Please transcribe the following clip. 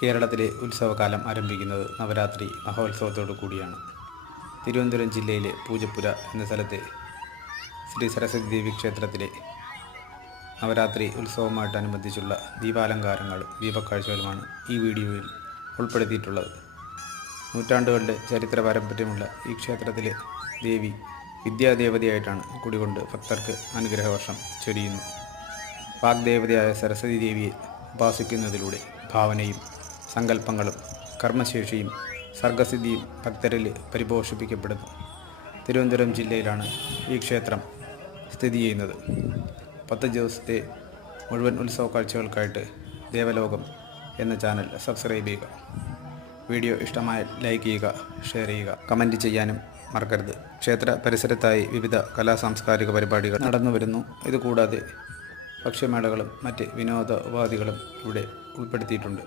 കേരളത്തിലെ ഉത്സവകാലം ആരംഭിക്കുന്നത് നവരാത്രി മഹോത്സവത്തോടു കൂടിയാണ്. തിരുവനന്തപുരം ജില്ലയിലെ പൂജപ്പുര എന്ന സ്ഥലത്തെ ശ്രീ സരസ്വതി ദേവി ക്ഷേത്രത്തിലെ നവരാത്രി ഉത്സവവുമായിട്ടനുബന്ധിച്ചുള്ള ദീപാലങ്കാരങ്ങളും ദീപക്കാഴ്ചകളുമാണ് ഈ വീഡിയോയിൽ ഉൾപ്പെടുത്തിയിട്ടുള്ളത്. നൂറ്റാണ്ടുകളുടെ ചരിത്ര പാരമ്പര്യമുള്ള ഈ ക്ഷേത്രത്തിലെ ദേവി വിദ്യാദേവതയായിട്ടാണ് കുടികൊണ്ട് ഭക്തർക്ക് അനുഗ്രഹവർഷം ചൊരിയുന്നു. വാഗ്ദേവതയായ സരസ്വതി ദേവിയെ ഉപാസിക്കുന്നതിലൂടെ ഭാവനയും സങ്കല്പങ്ങളും കർമ്മശേഷിയും സർഗസിദ്ധിയും ഭക്തരിൽ പരിപോഷിപ്പിക്കപ്പെടുന്നു. തിരുവനന്തപുരം ജില്ലയിലാണ് ഈ ക്ഷേത്രം സ്ഥിതി ചെയ്യുന്നത്. 10 ദിവസത്തെ മുഴുവൻ ഉത്സവ കാഴ്ചകൾക്കായിട്ട് ദേവലോകം എന്ന ചാനൽ സബ്സ്ക്രൈബ് ചെയ്യുക. വീഡിയോ ഇഷ്ടമായ ലൈക്ക് ചെയ്യുക, ഷെയർ ചെയ്യുക, കമൻറ്റ് ചെയ്യാനും മറക്കരുത്. ക്ഷേത്ര പരിസരത്തായി വിവിധ കലാസാംസ്കാരിക പരിപാടികൾ നടന്നു വരുന്നു. ഇതുകൂടാതെ ഭക്ഷ്യമേളകളും മറ്റ് വിനോദ ഉപാധികളും ഇവിടെ ഉൾപ്പെടുത്തിയിട്ടുണ്ട്.